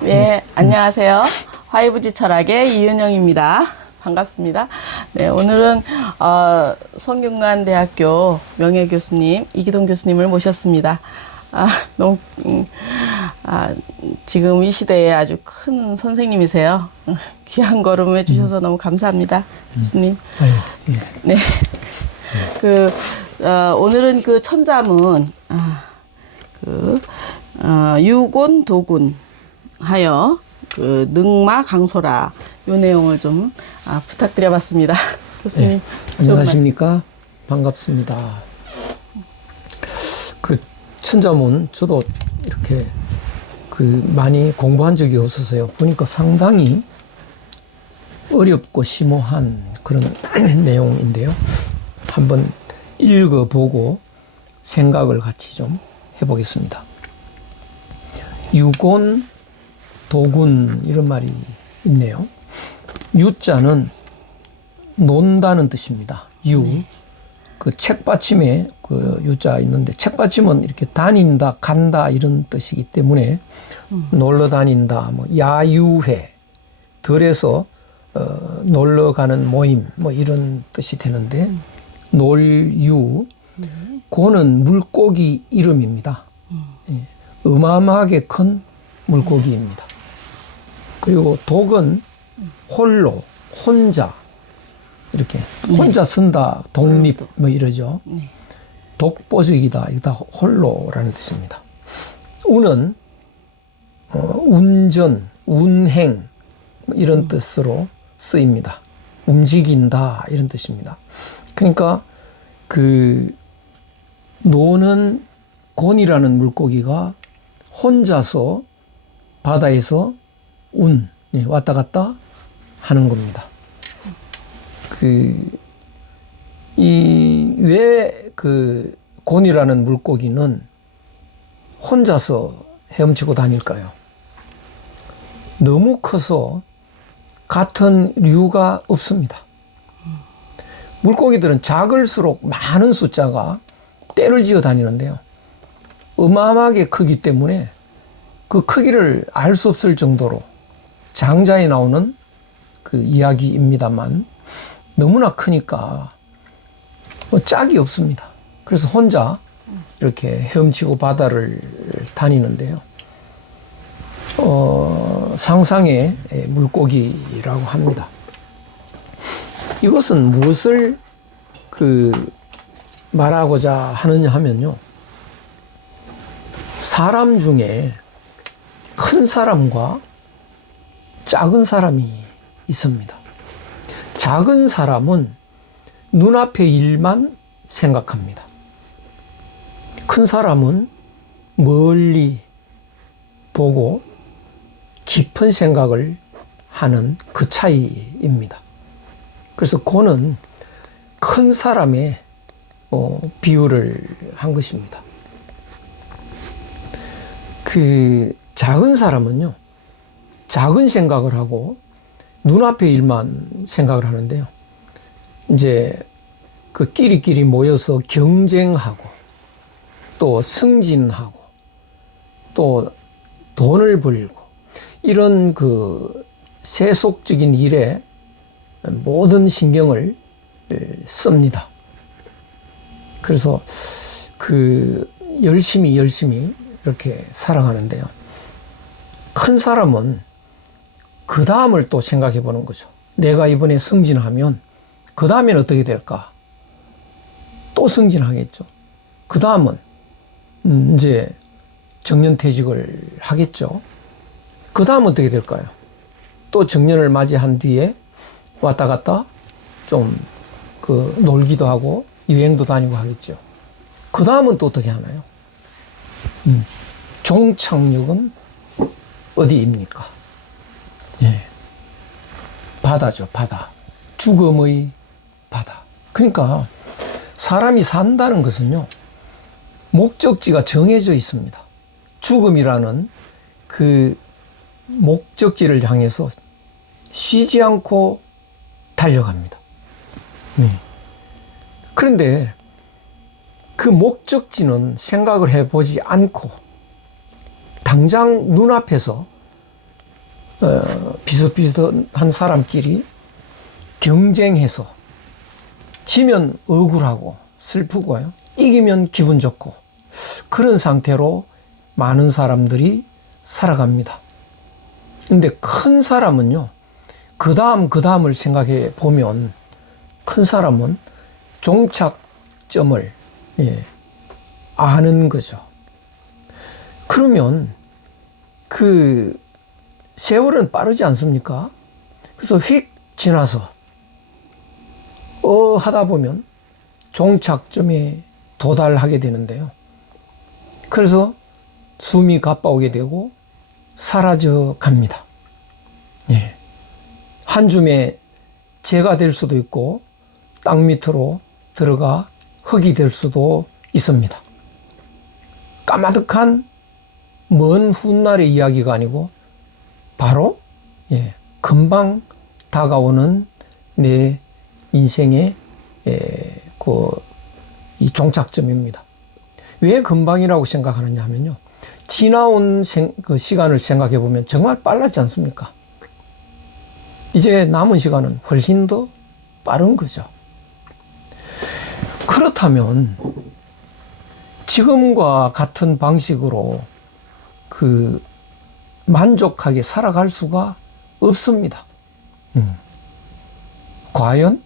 네, 안녕하세요. 화이브지 철학의 이은영입니다. 반갑습니다. 네, 오늘은 성균관대학교 명예교수님 이기동 교수님을 모셨습니다. 너무 지금 이 시대에 아주 큰 선생님이세요. 귀한 걸음 해주셔서 너무 감사합니다, 교수님. 네, 오늘은 그 천자문 유곤 도군 하여 그 능마 강소라 요 내용을 좀 부탁드려봤습니다. 교수님. 네, 안녕하십니까? 반갑습니다. 그 천자문 저도 이렇게 많이 공부한 적이 없어서요. 보니까 상당히 어렵고 심오한 그런 내용인데요. 한번 읽어보고 생각을 같이 좀 해보겠습니다. 유곤 도군 이런 말이 있네요. 유자는 논다는 뜻입니다. 유. 그 책받침에 그 유자 있는데 책받침은 이렇게 다닌다, 간다 이런 뜻이기 때문에 놀러 다닌다, 뭐 야유회, 들에서 놀러 가는 모임 뭐 이런 뜻이 되는데 놀유, 고는 물고기 이름입니다. 예, 어마어마하게 큰 물고기입니다. 그리고 독은 홀로, 혼자 이렇게 혼자 쓴다, 독립 뭐 이러죠. 독보적이다, 이거 다 홀로라는 뜻입니다. 운은 운전, 운행 뭐 이런 뜻으로 쓰입니다. 움직인다 이런 뜻입니다. 그러니까 그 노는 곤이라는 물고기가 혼자서 바다에서 왔다 갔다 하는 겁니다. 왜 곤이라는 물고기는 혼자서 헤엄치고 다닐까요? 너무 커서 같은 류가 없습니다. 물고기들은 작을수록 많은 숫자가 떼를 지어 다니는데요. 어마어마하게 크기 때문에 그 크기를 알 수 없을 정도로 장자에 나오는 그 이야기입니다만 너무나 크니까 짝이 없습니다. 그래서 혼자 이렇게 헤엄치고 바다를 다니는데요. 상상의 물고기라고 합니다. 이것은 무엇을 말하고자 하느냐 하면요. 사람 중에 큰 사람과 작은 사람이 있습니다. 작은 사람은 눈앞의 일만 생각합니다. 큰 사람은 멀리 보고 깊은 생각을 하는 그 차이입니다. 그래서 고는 큰 사람의 비유를 한 것입니다. 작은 사람은요, 작은 생각을 하고 눈앞의 일만 생각을 하는데요. 이제 끼리끼리 모여서 경쟁하고 또 승진하고 또 돈을 벌고 이런 세속적인 일에 모든 신경을 씁니다. 그래서 열심히 이렇게 살아가는데요. 큰 사람은 그 다음을 또 생각해 보는 거죠. 내가 이번에 승진하면 그 다음엔 어떻게 될까? 또 승진하겠죠. 그 다음은 이제 정년퇴직을 하겠죠. 그 다음 어떻게 될까요? 또 정년을 맞이한 뒤에 왔다 갔다 좀 놀기도 하고 여행도 다니고 하겠죠. 그 다음은 또 어떻게 하나요? 종착역은 어디입니까? 예. 바다죠, 바다. 죽음의 바다. 그러니까 사람이 산다는 것은요, 목적지가 정해져 있습니다. 죽음이라는 그 목적지를 향해서 쉬지 않고 달려갑니다. 그런데 그 목적지는 생각을 해보지 않고 당장 눈앞에서 비슷비슷한 사람끼리 경쟁해서 지면 억울하고 슬프고요. 이기면 기분 좋고 그런 상태로 많은 사람들이 살아갑니다. 근데 큰 사람은요. 그 다음을 생각해 보면 큰 사람은 종착점을 아는 거죠. 그러면 그 세월은 빠르지 않습니까? 그래서 휙 지나서 하다 보면 종착점에 도달하게 되는데요. 그래서 숨이 가빠오게 되고 사라져 갑니다. 예. 한 줌의 재가 될 수도 있고 땅 밑으로 들어가 흙이 될 수도 있습니다. 까마득한 먼 훗날의 이야기가 아니고 바로 금방 다가오는 내 인생의 이 종착점입니다. 왜 금방이라고 생각하느냐 하면요. 지나온 그 시간을 생각해 보면 정말 빨랐지 않습니까? 이제 남은 시간은 훨씬 더 빠른 거죠. 그렇다면 지금과 같은 방식으로 만족하게 살아갈 수가 없습니다. 과연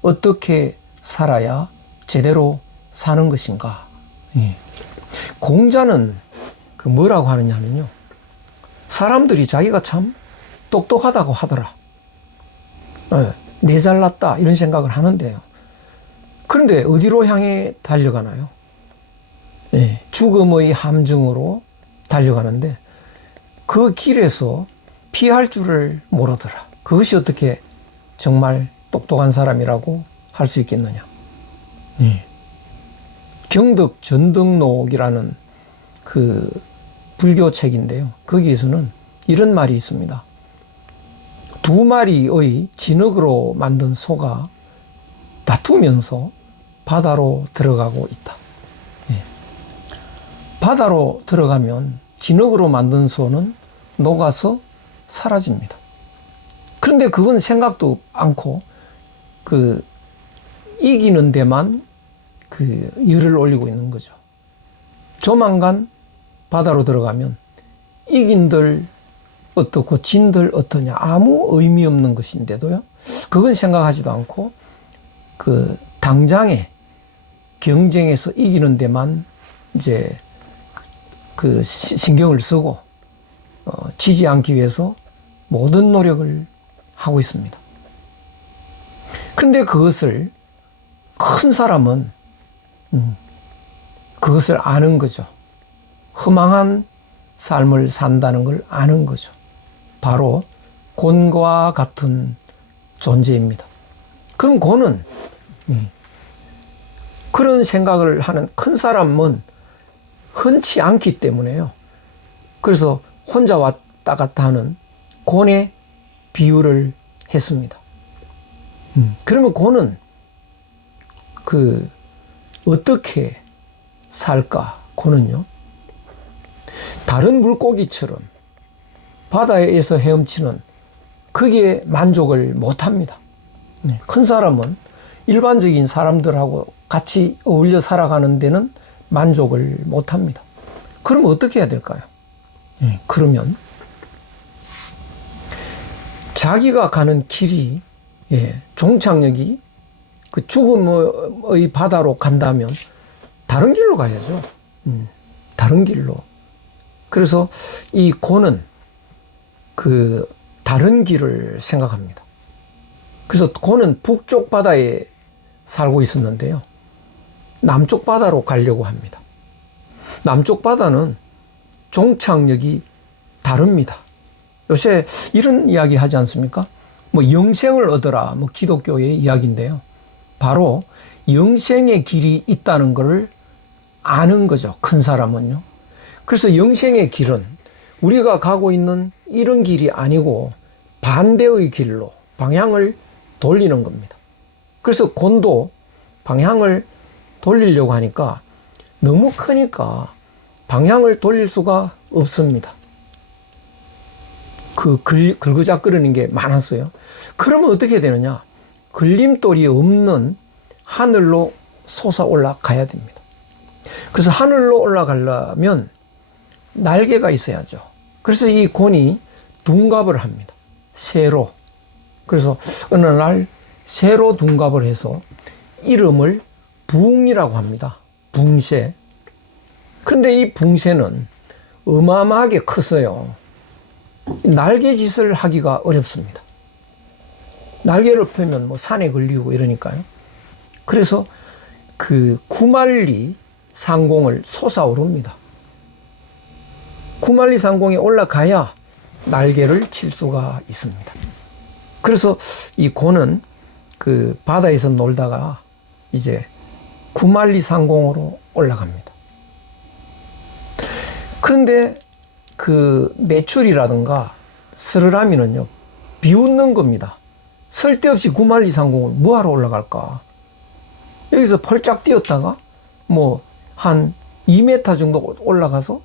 어떻게 살아야 제대로 사는 것인가? 공자는 뭐라고 하느냐면요. 사람들이 자기가 참 똑똑하다고 하더라. 내 잘났다 이런 생각을 하는데요. 그런데 어디로 향해 달려가나요? 죽음의 함정으로 달려가는데 그 길에서 피할 줄을 모르더라. 그것이 어떻게 정말 똑똑한 사람이라고 할 수 있겠느냐. 경덕 전등록이라는 그 불교 책인데요. 거기에서는 이런 말이 있습니다. 2마리의 진흙으로 만든 소가 다투면서 바다로 들어가고 있다. 바다로 들어가면 진흙으로 만든 소는 녹아서 사라집니다. 그런데 그건 생각도 않고 이기는 데만 열을 올리고 있는 거죠. 조만간 바다로 들어가면 이긴들 어떻고 진들 어떠냐 아무 의미 없는 것인데도요. 그건 생각하지도 않고 당장에 경쟁에서 이기는 데만 이제 신경을 쓰고 지지 않기 위해서 모든 노력을 하고 있습니다. 그런데 그것을 큰 사람은 그것을 아는 거죠. 허망한 삶을 산다는 걸 아는 거죠. 바로 곤과 같은 존재입니다. 그럼 곤은 그런 생각을 하는 큰 사람은 흔치 않기 때문에요. 그래서 혼자 왔다 갔다 하는 곤의 비유를 했습니다. 그러면 곤은 어떻게 살까? 곤은요. 다른 물고기처럼 바다에서 헤엄치는 거기에 만족을 못합니다. 큰 사람은 일반적인 사람들하고 같이 어울려 살아가는 데는 만족을 못합니다. 그럼 어떻게 해야 될까요? 그러면 자기가 가는 길이 종착역이 그 죽음의 바다로 간다면 다른 길로 가야죠. 다른 길로. 그래서 이 곤은 다른 길을 생각합니다. 그래서 곤은 북쪽 바다에 살고 있었는데요. 남쪽 바다로 가려고 합니다. 남쪽 바다는 종착역이 다릅니다. 요새 이런 이야기 하지 않습니까? 영생을 얻어라, 기독교의 이야기인데요. 바로 영생의 길이 있다는 것을 아는 거죠. 큰 사람은요. 그래서 영생의 길은 우리가 가고 있는 이런 길이 아니고 반대의 길로 방향을 돌리는 겁니다. 그래서 곤도 방향을 돌리려고 하니까 너무 크니까 방향을 돌릴 수가 없습니다. 긁어작거리는 게 많았어요. 그러면 어떻게 되느냐? 걸림돌이 없는 하늘로 솟아 올라가야 됩니다. 그래서 하늘로 올라가려면 날개가 있어야죠. 그래서 이 곤이 둔갑을 합니다. 새로. 그래서 어느 날 새로 둔갑을 해서 이름을 붕이라고 합니다. 붕새. 그런데 이 붕새는 어마어마하게 컸어요. 날개짓을 하기가 어렵습니다. 날개를 펴면 뭐 산에 걸리고 이러니까요. 그래서 그 구만리 상공을 솟아오릅니다. 구만리 상공에 올라가야 날개를 칠 수가 있습니다. 그래서 이 곤은 그 바다에서 놀다가 이제 구만리 상공으로 올라갑니다. 그런데 그 메추리라든가 스르라미는요, 비웃는 겁니다. 쓸데없이 구만리 상공을 뭐하러 올라갈까? 여기서 펄짝 뛰었다가 뭐 한 2m 정도 올라가서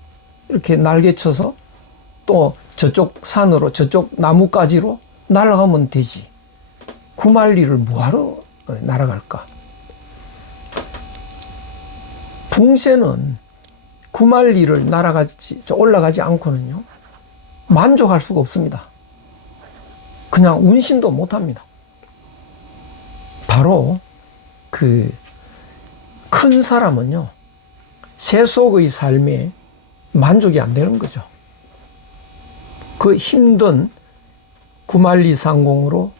이렇게 날개 쳐서 또 저쪽 산으로, 저쪽 나무가지로 날아가면 되지. 구만리를 뭐하러 날아갈까? 붕새는 구만리를 올라가지 않고는요, 만족할 수가 없습니다. 그냥 운신도 못 합니다. 바로 그 큰 사람은요, 새 속의 삶에 만족이 안 되는 거죠. 그 힘든 구만리 상공으로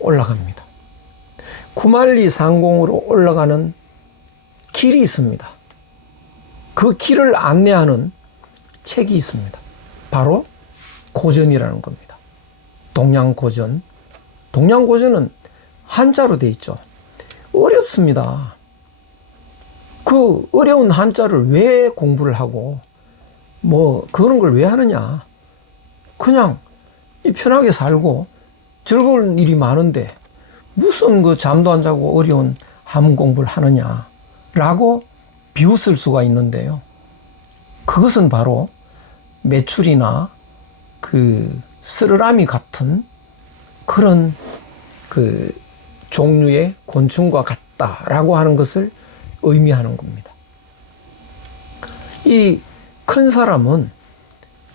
올라갑니다. 구만리 상공으로 올라가는 길이 있습니다. 그 길을 안내하는 책이 있습니다. 바로 고전이라는 겁니다. 동양고전. 동양고전은 한자로 되어 있죠. 어렵습니다. 그 어려운 한자를 왜 공부를 하고 뭐 그런 걸 왜 하느냐. 그냥 편하게 살고 즐거운 일이 많은데 무슨 그 잠도 안 자고 어려운 한문 공부를 하느냐라고 비웃을 수가 있는데요. 그것은 바로 메추리나 그 스르라미 같은 그런 그 종류의 곤충과 같다라고 하는 것을 의미하는 겁니다. 이 큰 사람은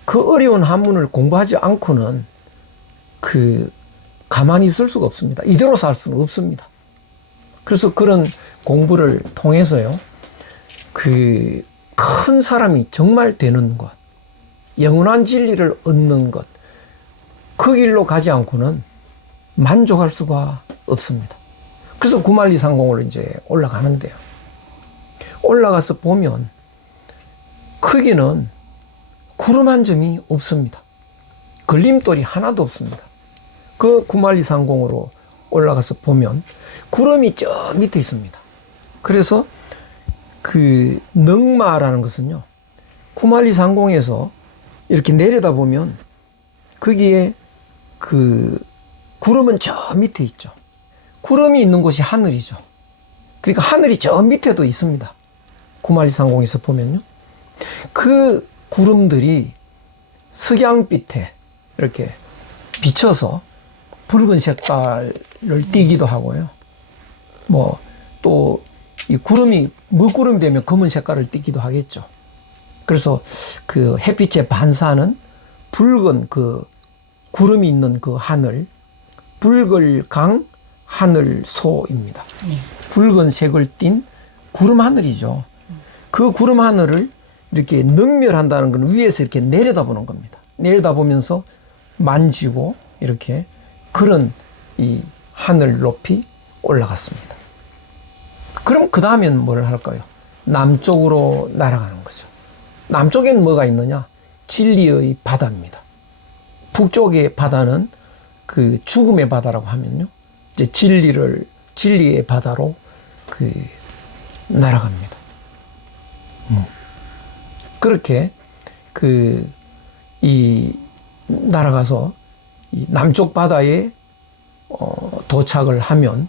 그 어려운 한문을 공부하지 않고는 그 가만히 있을 수가 없습니다. 이대로 살 수는 없습니다. 그래서 그런 공부를 통해서요, 그 큰 사람이 정말 되는 것, 영원한 진리를 얻는 것, 그 길로 가지 않고는 만족할 수가 없습니다. 그래서 구만리 상공을 이제 올라가는데요. 올라가서 보면 크기는 구름 한 점이 없습니다. 걸림돌이 하나도 없습니다. 그 구만리 상공으로 올라가서 보면 구름이 저 밑에 있습니다. 그래서 그 넝마라는 것은요, 구만리 상공에서 이렇게 내려다보면 거기에 그 구름은 저 밑에 있죠. 구름이 있는 곳이 하늘이죠. 그러니까 하늘이 저 밑에도 있습니다. 구만리 상공에서 보면요. 그 구름들이 석양빛에 이렇게 비쳐서 붉은 색깔을 띠기도 하고요. 뭐 또 이 구름이 먹구름이 되면 검은 색깔을 띠기도 하겠죠. 그래서 그 햇빛에 반사하는 붉은 그 구름이 있는 그 하늘, 붉을강 하늘소입니다. 붉은색을 띤 구름 하늘이죠. 그 구름 하늘을 이렇게 능멸한다는 건 위에서 이렇게 내려다보는 겁니다. 내려다보면서 만지고 이렇게 그런 이 하늘 높이 올라갔습니다. 그럼 그 다음엔 뭘 할까요? 남쪽으로 날아가는 거죠. 남쪽엔 뭐가 있느냐? 진리의 바다입니다. 북쪽의 바다는 그 죽음의 바다라고 하면요, 이제 진리의 바다로 그 날아갑니다. 그렇게 그 이 날아가서 이 남쪽 바다에 도착을 하면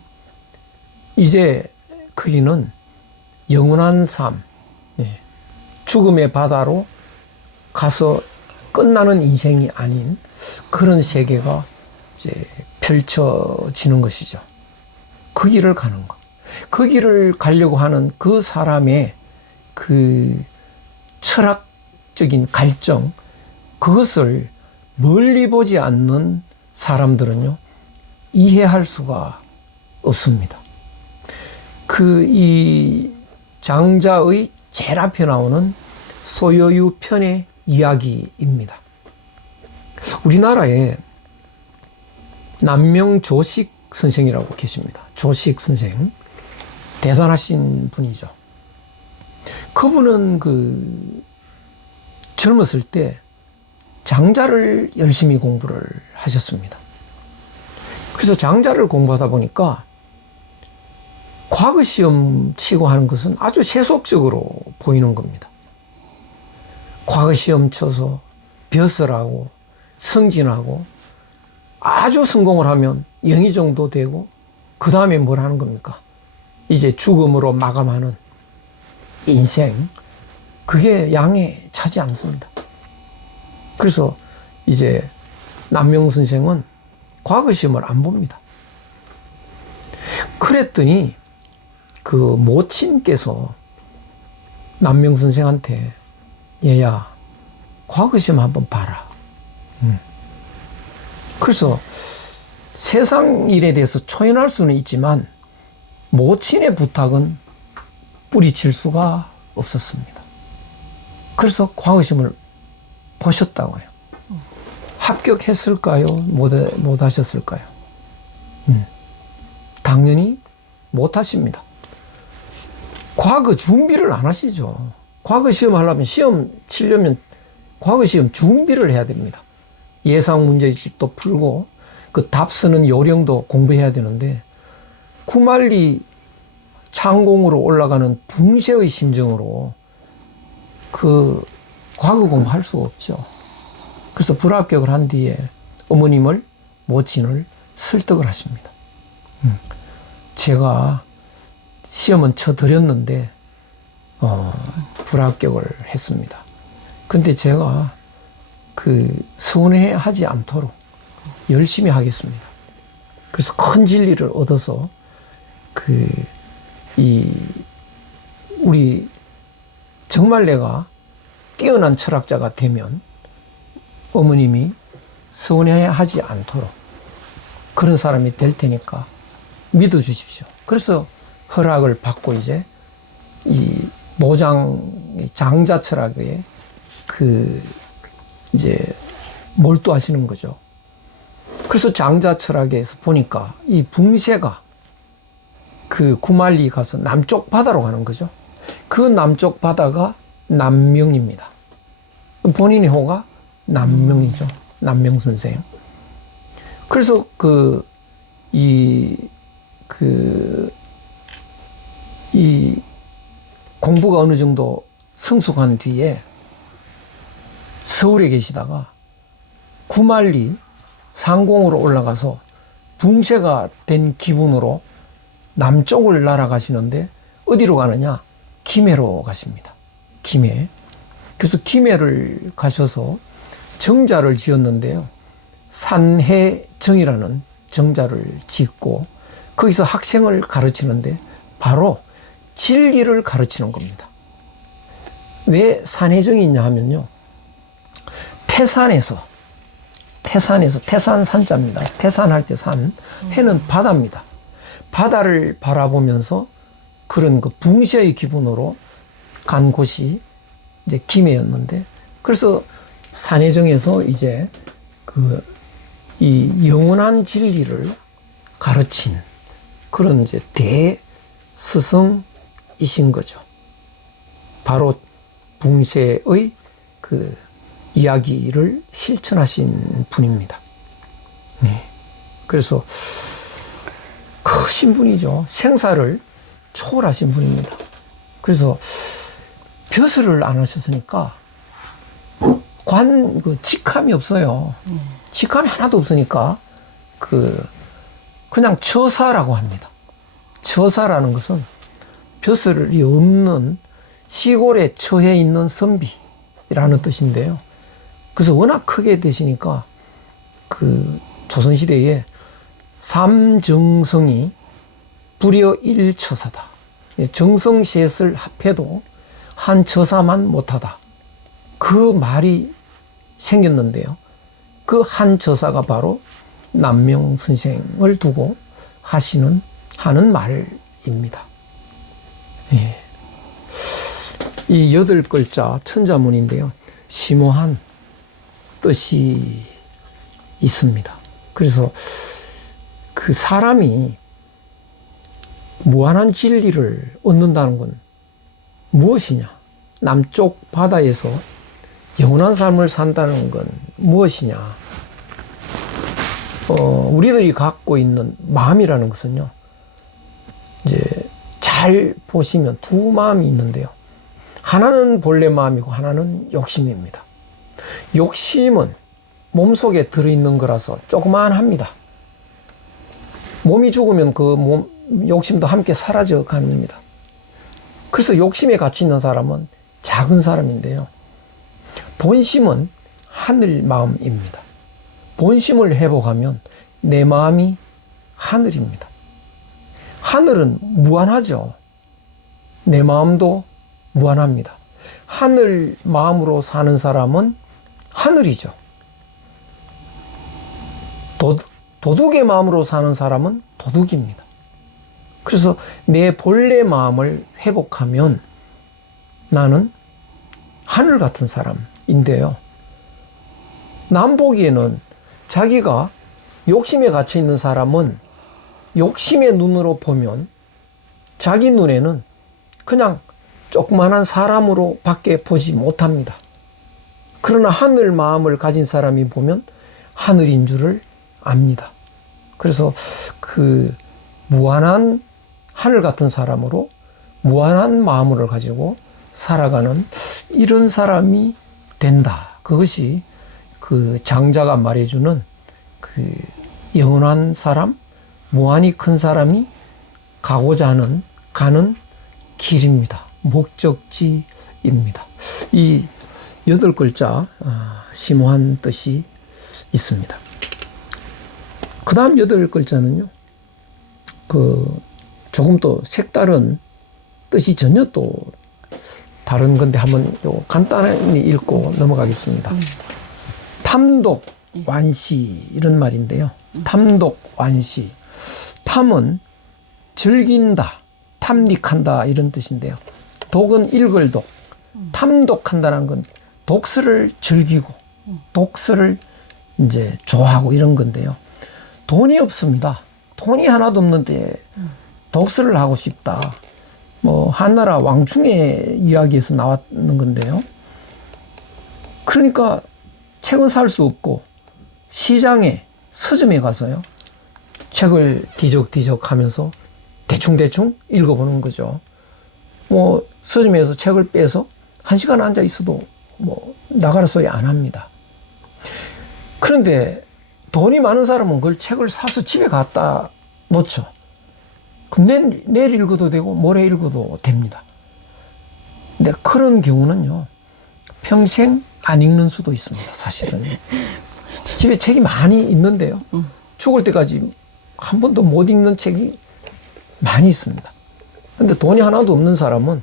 이제 거기는 영원한 삶, 죽음의 바다로 가서 끝나는 인생이 아닌 그런 세계가 이제 펼쳐지는 것이죠. 그 길을 가는 것. 그 길을 가려고 하는 그 사람의 그 철학적인 갈증, 그것을 멀리 보지 않는 사람들은요, 이해할 수가 없습니다. 이 장자의 제일 앞에 나오는 소여유 편의 이야기입니다. 우리나라에 남명조식 선생이라고 계십니다. 조식 선생. 대단하신 분이죠. 그분은 젊었을 때 장자를 열심히 공부를 하셨습니다. 그래서 장자를 공부하다 보니까 과거 시험 치고 하는 것은 아주 세속적으로 보이는 겁니다. 과거 시험 쳐서 벼슬하고 승진하고 아주 성공을 하면 영의 정도 되고 그 다음에 뭘 하는 겁니까? 이제 죽음으로 마감하는 인생, 그게 양에 차지 않습니다. 그래서 이제 남명 선생은 과거 시험을 안 봅니다. 그랬더니 그 모친께서 남명 선생한테 얘야, 과거 시험 한번 봐라. 그래서 세상 일에 대해서 초연할 수는 있지만 모친의 부탁은 뿌리칠 수가 없었습니다. 그래서 과거 시험을 보셨다고요. 합격했을까요? 못 하셨을까요? 당연히 못 하십니다. 과거 준비를 안 하시죠. 과거 시험 하려면, 시험 치려면 과거 시험 준비를 해야 됩니다. 예상 문제집도 풀고 그 답 쓰는 요령도 공부해야 되는데 구만리 창공으로 올라가는 붕세의 심정으로 그 과거 공부할 수가 없죠. 그래서 불합격을 한 뒤에 어머님을, 모친을 설득을 하십니다. 제가 시험은 쳐드렸는데 불합격을 했습니다. 근데 제가 서운해하지 않도록 열심히 하겠습니다. 그래서 큰 진리를 얻어서 우리 정말 내가 뛰어난 철학자가 되면 어머님이 서운해하지 않도록 그런 사람이 될 테니까 믿어주십시오. 그래서 허락을 받고 이제 이 장자 철학에 이제 몰두하시는 거죠. 그래서 장자 철학에서 보니까 이 붕세가 구만리 가서 남쪽 바다로 가는 거죠. 그 남쪽 바다가 남명입니다. 본인의 호가 남명이죠. 남명 선생. 그래서 이 공부가 어느 정도 성숙한 뒤에 서울에 계시다가 구만리 상공으로 올라가서 붕세가 된 기분으로 남쪽을 날아가시는데 어디로 가느냐? 김해로 가십니다. 김해. 그래서 김해를 가셔서 정자를 지었는데요. 산해정이라는 정자를 짓고 거기서 학생을 가르치는데 바로 진리를 가르치는 겁니다. 왜 산해정이 있냐 하면요. 태산에서 태산 산자입니다. 태산할 때 산, 해는 바다입니다. 바다를 바라보면서 그런 붕세의 기분으로 간 곳이 이제 김해였는데, 그래서 산해정에서 이제 이 영원한 진리를 가르친 그런 이제 대스승이신 거죠. 바로 붕세의 이야기를 실천하신 분입니다. 네. 그래서 크신 분이죠. 생사를 초월하신 분입니다. 그래서 벼슬을 안 하셨으니까 직함이 없어요. 직함이 하나도 없으니까 그냥 처사라고 합니다. 처사라는 것은 벼슬이 없는 시골에 처해 있는 선비라는 뜻인데요. 그래서 워낙 크게 되시니까 그 조선시대에 삼정성이 불여 일처사다. 정성셋을 합해도 한 처사만 못하다. 그 말이 생겼는데요. 그 한 처사가 바로 남명 선생을 두고 하는 말입니다. 예. 이 8글자 천자문인데요. 심오한 뜻이 있습니다. 그래서 그 사람이 무한한 진리를 얻는다는 건 무엇이냐? 남쪽 바다에서 영원한 삶을 산다는 건 무엇이냐? 우리들이 갖고 있는 마음이라는 것은요, 이제 잘 보시면 두 마음이 있는데요. 하나는 본래 마음이고 하나는 욕심입니다. 욕심은 몸속에 들어있는 거라서 조그만합니다. 몸이 죽으면 그 욕심도 함께 사라져 갑니다. 그래서 욕심에 갇혀 있는 사람은 작은 사람인데요. 본심은 하늘 마음입니다. 본심을 회복하면 내 마음이 하늘입니다. 하늘은 무한하죠. 내 마음도 무한합니다. 하늘 마음으로 사는 사람은 하늘이죠. 도둑의 마음으로 사는 사람은 도둑입니다. 그래서 내 본래 마음을 회복하면 나는 하늘 같은 사람인데요. 남 보기에는 자기가 욕심에 갇혀 있는 사람은 욕심의 눈으로 보면 자기 눈에는 그냥 조그만한 사람으로 밖에 보지 못합니다. 그러나 하늘 마음을 가진 사람이 보면 하늘인 줄을 압니다. 그래서 그 무한한 하늘 같은 사람으로 무한한 마음을 가지고 살아가는 이런 사람이 된다. 그것이 그 장자가 말해주는 그 영원한 사람, 무한히 큰 사람이 가고자 가는 길입니다. 목적지입니다. 이 8글자 심오한 뜻이 있습니다. 그 다음 8글자는요, 조금 또 색다른 뜻이 전혀 또 다른 건데 한번 간단히 읽고 넘어가겠습니다. 탐독 완시 이런 말인데요. 탐독 완시. 탐은 즐긴다, 탐닉한다 이런 뜻인데요. 독은 읽을 독. 탐독한다는 건 독서를 즐기고 독서를 이제 좋아하고 이런 건데요. 돈이 없습니다. 돈이 하나도 없는데 독서를 하고 싶다. 한나라 왕충의 이야기에서 나왔는 건데요. 그러니까 책은 살 수 없고 시장에 서점에 가서요. 책을 뒤적뒤적 하면서 대충대충 읽어보는 거죠. 서점에서 책을 빼서 1시간 앉아 있어도 나가라 소리 안 합니다. 그런데 돈이 많은 사람은 그걸 책을 사서 집에 갖다 놓죠. 그럼 내일 읽어도 되고 모레 읽어도 됩니다. 근데 그런 경우는요, 평생 안 읽는 수도 있습니다. 사실은. 집에 책이 많이 있는데요. 죽을 때까지 한 번도 못 읽는 책이 많이 있습니다. 근데 돈이 하나도 없는 사람은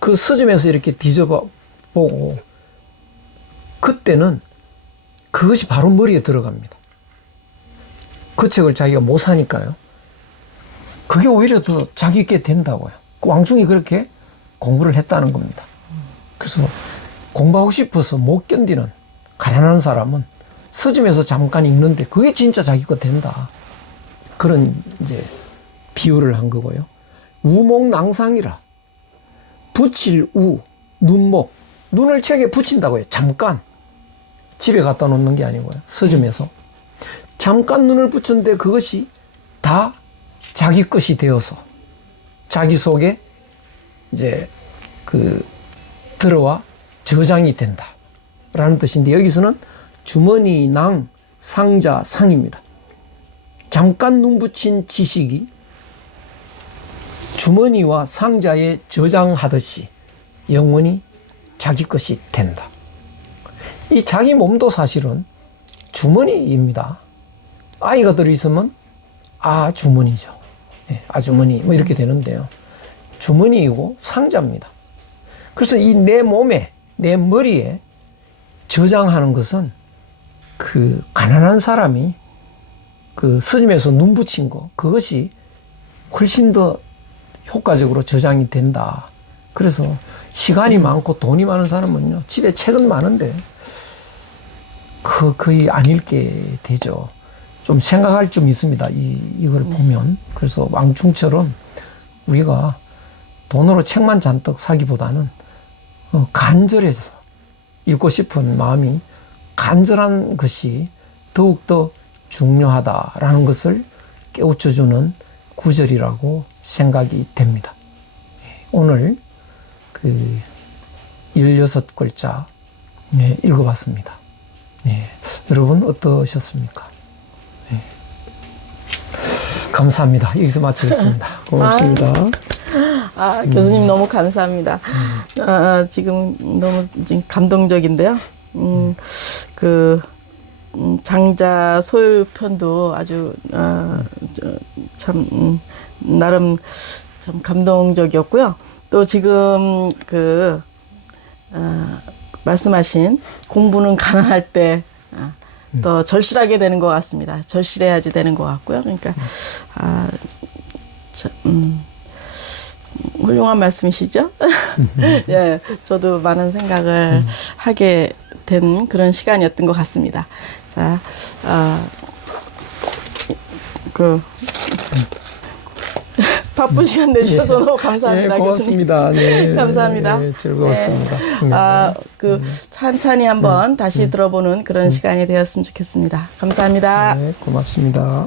그 서점에서 이렇게 뒤져보고 그때는 그것이 바로 머리에 들어갑니다. 그 책을 자기가 못 사니까요. 그게 오히려 더 자기 있게 된다고요. 그 왕중이 그렇게 공부를 했다는 겁니다. 그래서 공부하고 싶어서 못 견디는 가난한 사람은 서점에서 잠깐 읽는데 그게 진짜 자기 거 된다. 그런 이제 비유를 한 거고요. 우목낭상이라. 붙일 우, 눈목. 눈을 책에 붙인다고요. 잠깐. 집에 갖다 놓는 게 아니고요. 서점에서. 잠깐 눈을 붙였는데 그것이 다 자기 것이 되어서 자기 속에 이제 들어와 저장이 된다. 라는 뜻인데 여기서는 주머니, 낭, 상자, 상입니다. 잠깐 눈 붙인 지식이 주머니와 상자에 저장하듯이 영원히 자기 것이 된다. 이 자기 몸도 사실은 주머니입니다. 아이가 들어있으면 주머니죠. 예, 아주머니 뭐 이렇게 되는데요. 주머니이고 상자입니다. 그래서 이 내 몸에, 내 머리에 저장하는 것은 그 가난한 사람이 그 스님에서 눈 붙인 거, 그것이 훨씬 더 효과적으로 저장이 된다. 그래서 시간이 많고 돈이 많은 사람은요, 집에 책은 많은데 거의 안 읽게 되죠. 좀 생각할 좀 있습니다. 이걸 보면. 그래서 왕충처럼 우리가 돈으로 책만 잔뜩 사기보다는 간절해서 읽고 싶은 마음이 간절한 것이 더욱더 중요하다라는 것을 깨우쳐주는 구절이라고 생각이 됩니다. 오늘 그 16글자 읽어봤습니다. 여러분 어떠셨습니까? 감사합니다. 여기서 마치겠습니다. 고맙습니다. 교수님 너무 감사합니다. 지금 너무 지금 감동적인데요. 장자 소유편도 아주 참 나름 참 감동적이었고요. 또 지금 말씀하신 공부는 가난할 때 더 절실하게 되는 것 같습니다. 절실해야지 되는 것 같고요. 그러니까 훌륭한 말씀이시죠? 예, 저도 많은 생각을 하게 된 그런 시간이었던 것 같습니다. 자, 바쁜 시간 내주셔서 너무 감사합니다, 고맙습니다. 교수님. 감사합니다. 즐거웠습니다. 찬찬히 한번 다시 들어보는 그런 시간이 되었으면 좋겠습니다. 감사합니다. 고맙습니다.